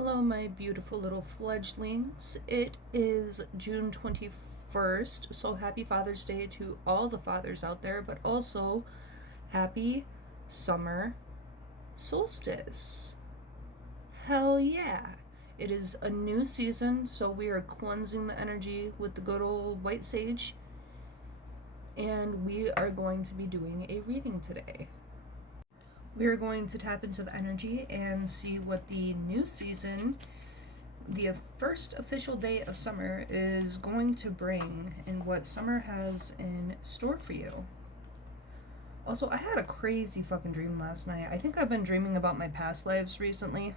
Hello, my beautiful little fledglings. It is June 21st, so happy Father's Day to all the fathers out there, but also happy summer solstice. Hell yeah! It is a new season, so we are cleansing the energy with the good old white sage, and we are going to be doing a reading today. We are going to tap into the energy and see what the new season, the first official day of summer, is going to bring and what summer has in store for you. Also, I had a crazy fucking dream last night. I think I've been dreaming about my past lives recently.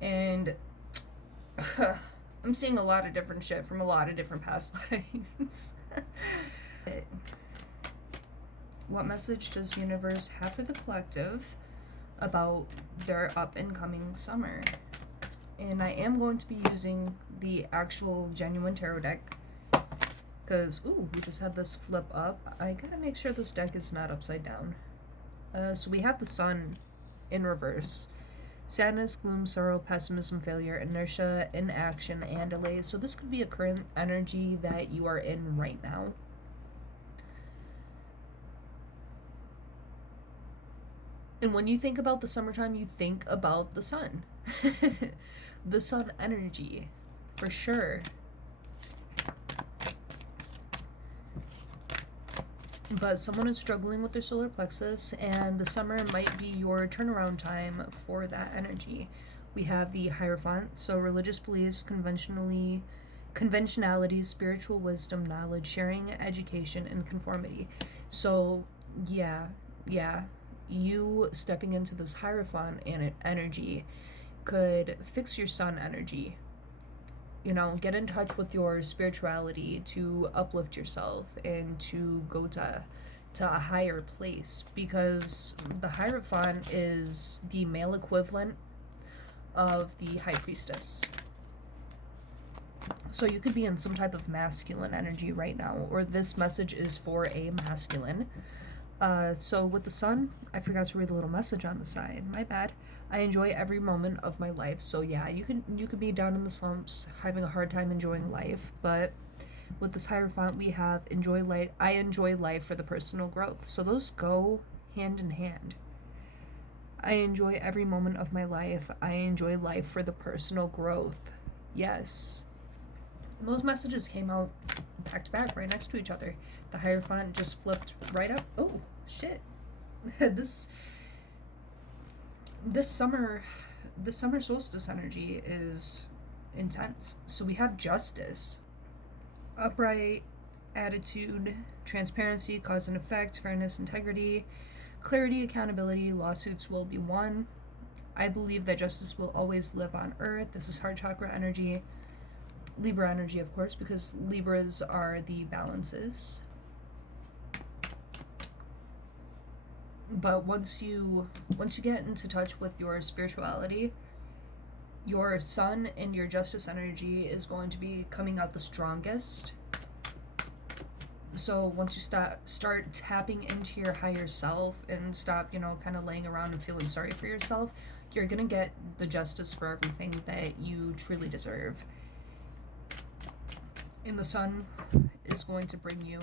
And I'm seeing a lot of different shit from a lot of different past lives. What message does universe have for the collective about their up and coming summer? And I am going to be using the actual genuine tarot deck because, we just had this flip up. I gotta make sure this deck is not upside down. So we have the sun in reverse. Sadness, gloom, sorrow, pessimism, failure, inertia, inaction, and delay. So this could be a current energy that you are in right now. And when you think about the summertime, you think about the sun. The sun energy, for sure. But someone is struggling with their solar plexus, and the summer might be your turnaround time for that energy. We have the Hierophant, so religious beliefs, conventionality, spiritual wisdom, knowledge, sharing, education, and conformity. So, yeah, you stepping into this Hierophant energy could fix your sun energy. Get in touch with your spirituality to uplift yourself and to go to a higher place, because the Hierophant is the male equivalent of the High Priestess. So you could be in some type of masculine energy right now, or this message is for a masculine. So with the sun, I forgot to read the little message on the side. My bad. I enjoy every moment of my life. So yeah, you could be down in the slumps, having a hard time enjoying life, but with this Hierophant, we have enjoy life. I enjoy life for the personal growth. So those go hand in hand. I enjoy every moment of my life. I enjoy life for the personal growth. Yes. And those messages came out back to back, right next to each other. The Hierophant just flipped right up. Oh, shit. this summer solstice energy is intense. So we have justice, upright attitude, transparency, cause and effect, fairness, integrity, clarity, accountability. Lawsuits will be won. I believe that justice will always live on earth. This is heart chakra energy. Libra energy, of course, because Libras are the balances. But once you get into touch with your spirituality, your sun and your justice energy is going to be coming out the strongest. So once you start tapping into your higher self and stop, kind of laying around and feeling sorry for yourself, you're gonna get the justice for everything that you truly deserve. And the sun is going to bring you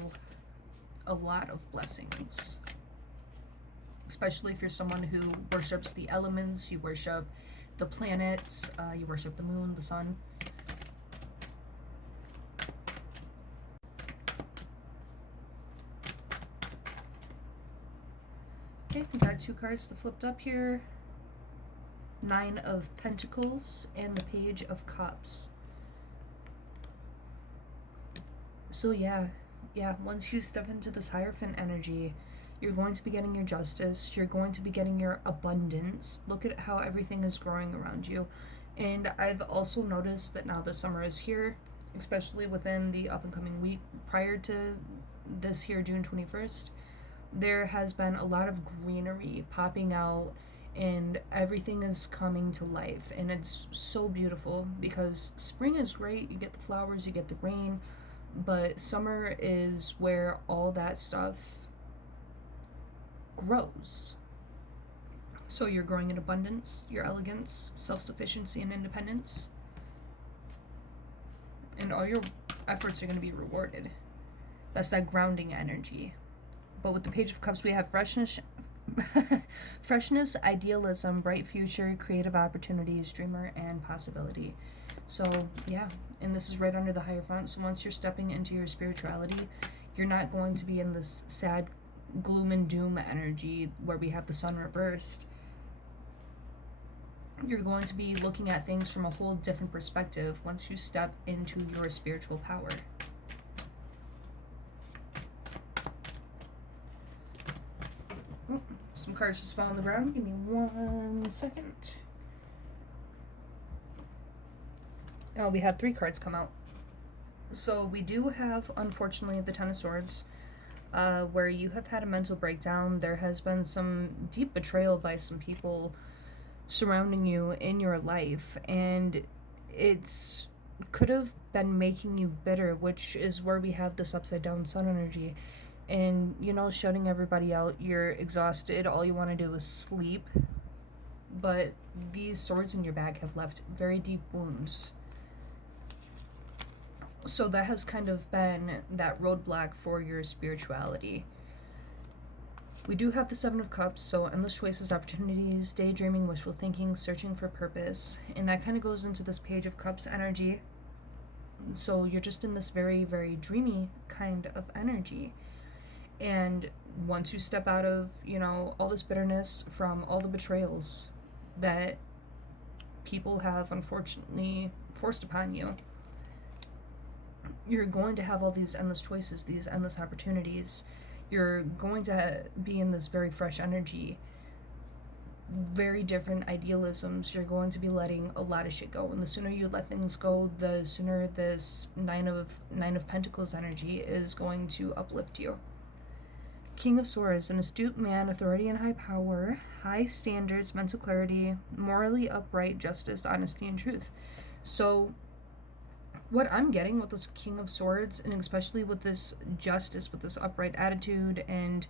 a lot of blessings, especially if you're someone who worships the elements, you worship the planets, you worship the moon, the sun. Okay, we got two cards that flipped up here. 9 of Pentacles and the Page of Cups. So yeah, once you step into this Hierophant energy, you're going to be getting your justice, you're going to be getting your abundance. Look at how everything is growing around you. And I've also noticed that now the summer is here, especially within the up and coming week prior to this here, June 21st, there has been a lot of greenery popping out and everything is coming to life. And it's so beautiful because spring is great, you get the flowers, you get the rain, but summer is where all that stuff grows. So you're growing in abundance, your elegance, self-sufficiency, and independence. And all your efforts are going to be rewarded. That's that grounding energy. But with the Page of Cups, we have freshness, freshness, idealism, bright future, creative opportunities, dreamer, and possibility. So, yeah, and this is right under the Hierophant. So once you're stepping into your spirituality, you're not going to be in this sad gloom and doom energy where we have the sun reversed. You're going to be looking at things from a whole different perspective once you step into your spiritual power. Oh, some cards just fell on the ground. Give me 1 second. Oh, we had 3 cards come out. So we do have, unfortunately, the Ten of Swords, where you have had a mental breakdown. There has been some deep betrayal by some people surrounding you in your life, and it's could have been making you bitter, which is where we have this upside down sun energy. And, you know, shutting everybody out, you're exhausted, all you want to do is sleep. But these swords in your bag have left very deep wounds. So that has kind of been that roadblock for your spirituality. We do have the Seven of Cups, so endless choices, opportunities, daydreaming, wishful thinking, searching for purpose. And that kind of goes into this Page of Cups energy. So you're just in this very, very dreamy kind of energy. And once you step out of, you know, all this bitterness from all the betrayals that people have unfortunately forced upon you, you're going to have all these endless choices, these endless opportunities. You're going to be in this very fresh energy, very different idealisms. You're going to be letting a lot of shit go. And the sooner you let things go, the sooner this Nine of Pentacles energy is going to uplift you. King of Swords, an astute man, authority and high power, high standards, mental clarity, morally upright, justice, honesty, and truth. So what I'm getting with this King of Swords, and especially with this justice, with this upright attitude, and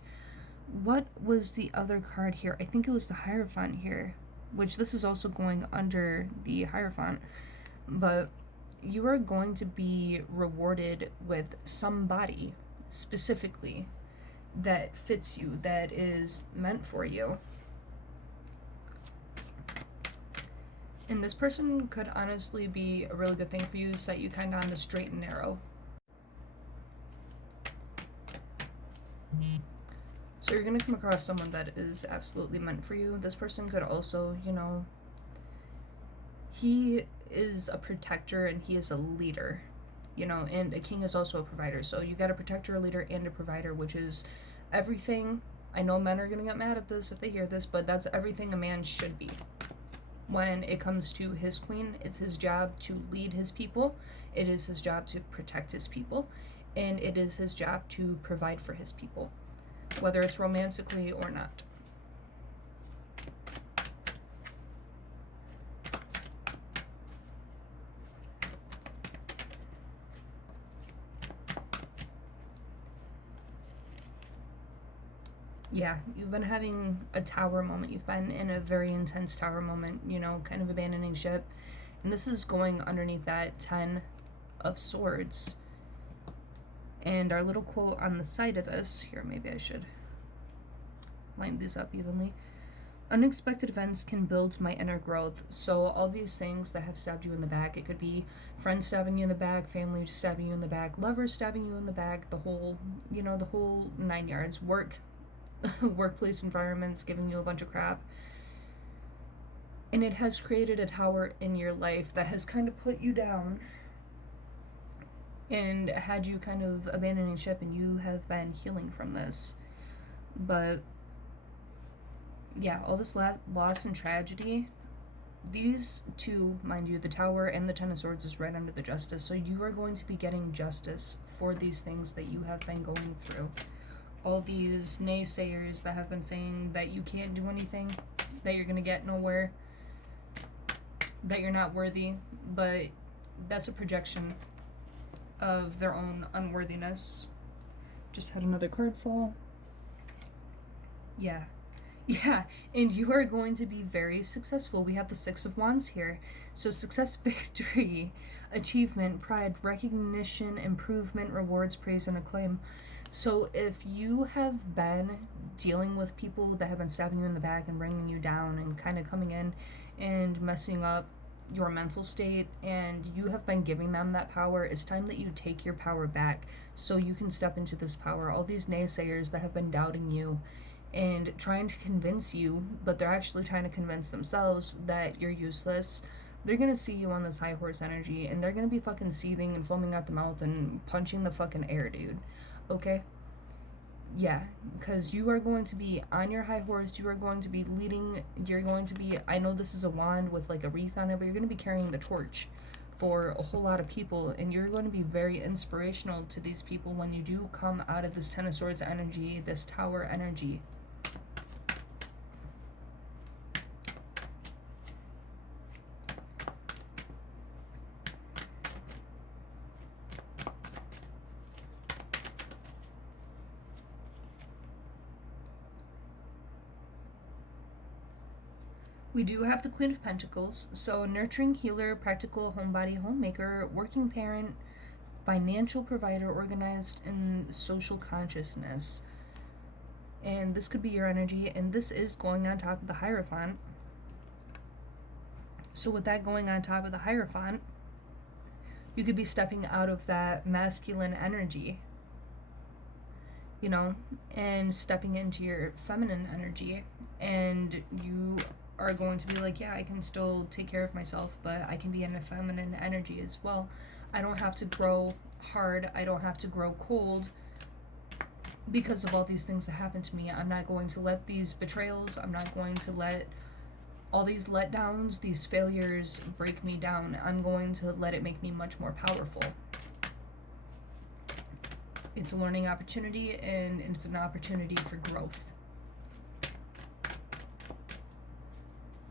what was the other card here? I think it was the Hierophant here, which this is also going under the Hierophant. But you are going to be rewarded with somebody specifically that fits you, that is meant for you. And this person could honestly be a really good thing for you, set you kind of on the straight and narrow. So you're going to come across someone that is absolutely meant for you. This person could also, you know, he is a protector and he is a leader, you know, and a king is also a provider. So you got a protector, a leader, and a provider, which is everything. I know men are going to get mad at this if they hear this, but that's everything a man should be. When it comes to his queen, it's his job to lead his people. It is his job to protect his people. And it is his job to provide for his people, whether it's romantically or not. Yeah, you've been having a tower moment. You've been in a very intense tower moment, you know, kind of abandoning ship. And this is going underneath that 10 of Swords. And our little quote on the side of this, here, maybe I should line these up evenly. Unexpected events can build my inner growth. So all these things that have stabbed you in the back, it could be friends stabbing you in the back, family stabbing you in the back, lovers stabbing you in the back, the whole, you know, the whole 9 yards. Workplace environments giving you a bunch of crap. And it has created a tower in your life that has kind of put you down and had you kind of abandoning ship, and you have been healing from this. But yeah, all this loss and tragedy, these two, mind you, the Tower and the Ten of Swords is right under the Justice. So you are going to be getting justice for these things that you have been going through. All these naysayers that have been saying that you can't do anything, that you're going to get nowhere, that you're not worthy, but that's a projection of their own unworthiness. Just had another card fall. Yeah. Yeah, and you are going to be very successful. We have the Six of Wands here. So, success, victory, achievement, pride, recognition, improvement, rewards, praise, and acclaim. So, if you have been dealing with people that have been stabbing you in the back and bringing you down and kind of coming in and messing up your mental state, and you have been giving them that power, it's time that you take your power back so you can step into this power. All these naysayers that have been doubting you and trying to convince you, but they're actually trying to convince themselves that you're useless. They're gonna see you on this high horse energy and they're gonna be fucking seething and foaming at the mouth and punching the fucking air, dude. Okay? Yeah, because you are going to be on your high horse, you are going to be leading, you're going to be, I know this is a wand with like a wreath on it, but you're going to be carrying the torch for a whole lot of people, and you're going to be very inspirational to these people when you do come out of this Ten of Swords energy, this Tower energy. We do have the Queen of Pentacles, so nurturing healer, practical homebody, homemaker, working parent, financial provider, organized, and social consciousness. And this could be your energy, and this is going on top of the Hierophant. So with that going on top of the Hierophant, you could be stepping out of that masculine energy, you know, and stepping into your feminine energy, and you are going to be like, yeah, I can still take care of myself, but I can be in a feminine energy as well. I don't have to grow hard. I don't have to grow cold because of all these things that happen to me. I'm not going to let these betrayals, I'm not going to let all these letdowns, these failures break me down. I'm going to let it make me much more powerful. It's a learning opportunity, and it's an opportunity for growth.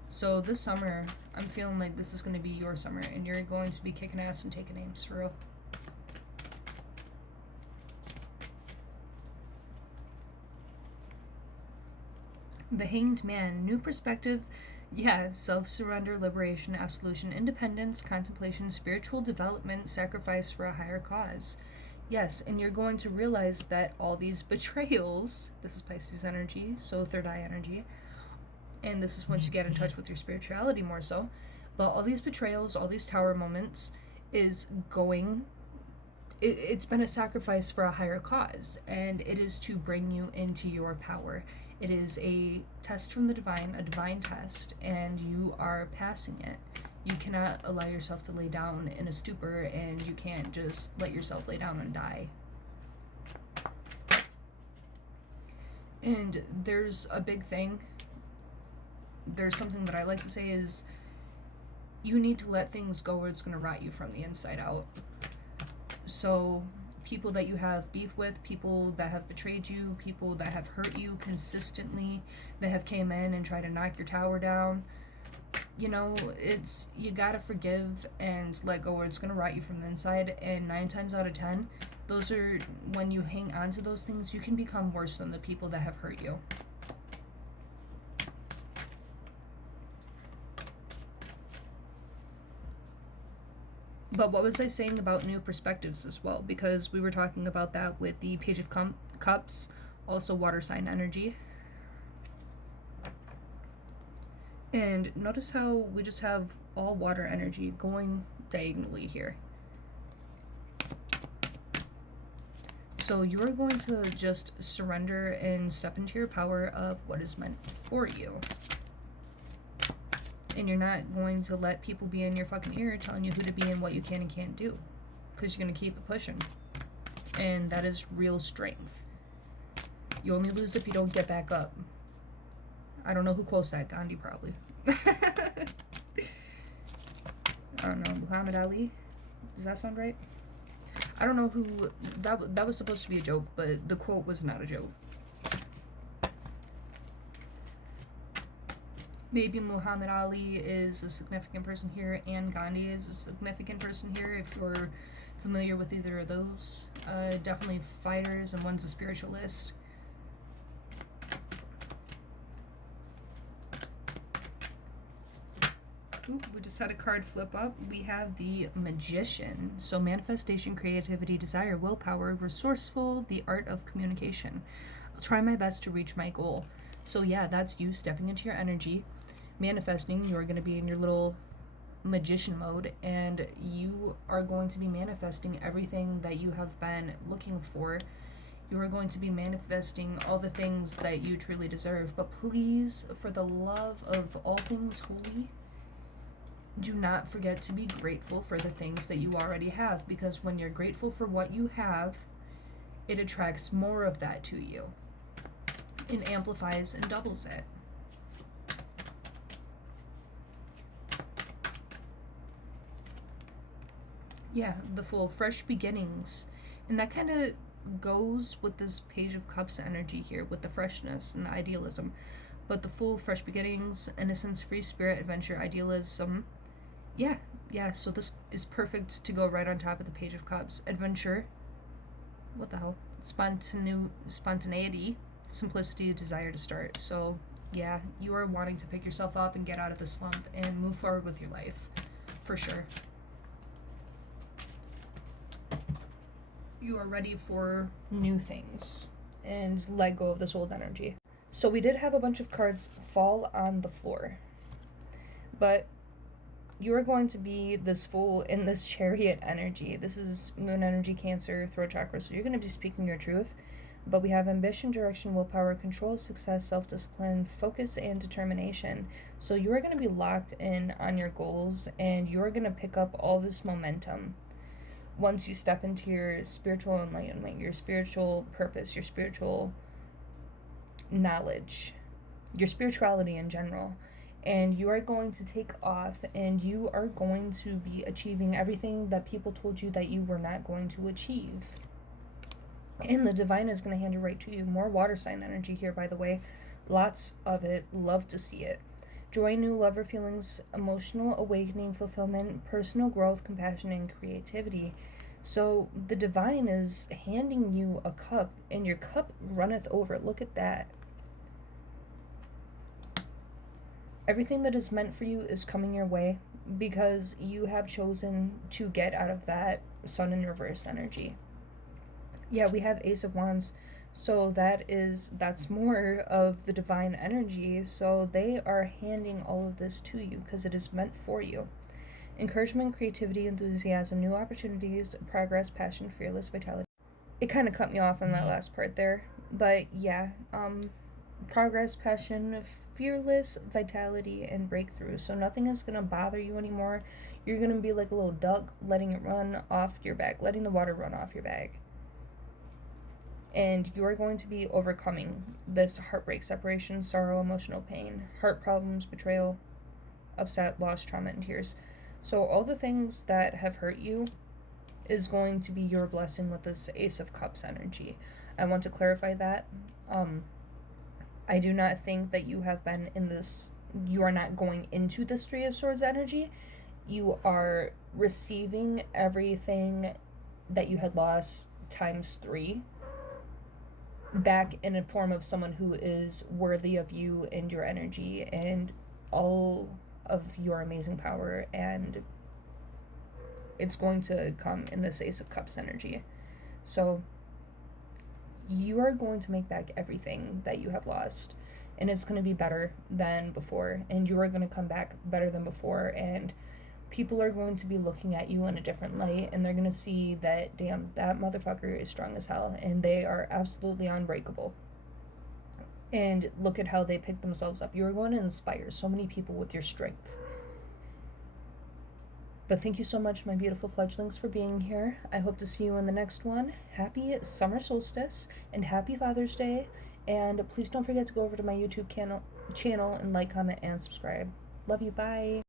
So this summer, I'm feeling like this is going to be your summer, and you're going to be kicking ass and taking names for real. The Hanged Man, new perspective, yeah, self-surrender, liberation, absolution, independence, contemplation, spiritual development, sacrifice for a higher cause. Yes, and you're going to realize that all these betrayals, this is Pisces energy, so third eye energy, and this is once you get in touch with your spirituality more so, but all these betrayals, all these tower moments is going, it's been a sacrifice for a higher cause, and it is to bring you into your power. It is a test from the divine, a divine test, and you are passing it. You cannot allow yourself to lay down in a stupor, and you can't just let yourself lay down and die. And there's a big thing. There's something that I like to say is you need to let things go or it's going to rot you from the inside out. So people that you have beef with, people that have betrayed you, people that have hurt you consistently, that have came in and tried to knock your tower down, you know, it's, you gotta forgive and let go or it's gonna rot you from the inside. And 9 times out of 10, those are, when you hang on to those things, you can become worse than the people that have hurt you. But what was I saying about new perspectives as well? Because we were talking about that with the Page of Cups, also water sign energy. And notice how we just have all water energy going diagonally here. So you are going to just surrender and step into your power of what is meant for you. And you're not going to let people be in your fucking ear telling you who to be and what you can and can't do. Because you're going to keep it pushing. And that is real strength. You only lose if you don't get back up. I don't know who quotes that. Gandhi, probably. I don't know. Muhammad Ali? Does that sound right? I don't know who... That was supposed to be a joke, but the quote was not a joke. Maybe Muhammad Ali is a significant person here, and Gandhi is a significant person here, if you're familiar with either of those. Definitely fighters, and one's a spiritualist. Ooh, we just had a card flip up. We have the Magician. So manifestation, creativity, desire, willpower, resourceful, the art of communication. I'll try my best to reach my goal. So yeah, that's you stepping into your energy, manifesting. You're going to be in your little magician mode, and you are going to be manifesting everything that you have been looking for. You are going to be manifesting all the things that you truly deserve. But please, for the love of all things holy, do not forget to be grateful for the things that you already have, because when you're grateful for what you have, it attracts more of that to you. It amplifies and doubles it. Yeah, the full fresh beginnings. And that kind of goes with this Page of Cups energy here, with the freshness and the idealism. But the full fresh beginnings, innocence, free spirit, adventure, idealism. Yeah, so this is perfect to go right on top of the Page of Cups. Adventure. What the hell? Spontaneity, simplicity, desire to start. So, yeah, you are wanting to pick yourself up and get out of the slump and move forward with your life. For sure. You are ready for new things and let go of this old energy. So we did have a bunch of cards fall on the floor. But you are going to be this Fool in this Chariot energy. This is moon energy, Cancer, throat chakra. So you're going to be speaking your truth. But we have ambition, direction, willpower, control, success, self-discipline, focus, and determination. So you are going to be locked in on your goals, and you are going to pick up all this momentum once you step into your spiritual enlightenment, your spiritual purpose, your spiritual knowledge, your spirituality in general. And you are going to take off, and you are going to be achieving everything that people told you that you were not going to achieve. And the divine is going to hand it right to you. More water sign energy here, by the way. Lots of it. Love to see it. Joy, new lover feelings, emotional awakening, fulfillment, personal growth, compassion, and creativity. So the divine is handing you a cup, and your cup runneth over. Look at that. Everything that is meant for you is coming your way because you have chosen to get out of that sun in reverse energy. Yeah, we have Ace of Wands. So that's more of the divine energy. So they are handing all of this to you because it is meant for you. Encouragement, creativity, enthusiasm, new opportunities, progress, passion, fearless, vitality. It kind of cut me off on that last part there. But yeah, progress, passion, fearless, vitality, and breakthrough. So nothing is going to bother you anymore. You're going to be like a little duck, letting it run off your back, letting the water run off your back. And you are going to be overcoming this heartbreak, separation, sorrow, emotional pain, heart problems, betrayal, upset, loss, trauma, and tears. So all the things that have hurt you is going to be your blessing with this Ace of Cups energy. I want to clarify that. I do not think that you have been in this, you are not going into this Three of Swords energy. You are receiving everything that you had lost times 3 back in a form of someone who is worthy of you and your energy and all of your amazing power, and it's going to come in this Ace of Cups energy. So you are going to make back everything that you have lost, and it's going to be better than before, and you are going to come back better than before, and people are going to be looking at you in a different light, and they're going to see that, damn, that motherfucker is strong as hell, and they are absolutely unbreakable. And look at how they pick themselves up. You're going to inspire so many people with your strength. But thank you so much, my beautiful fledglings, for being here. I hope to see you in the next one. Happy summer solstice and happy Father's Day. And please don't forget to go over to my YouTube channel and like, comment, and subscribe. Love you. Bye.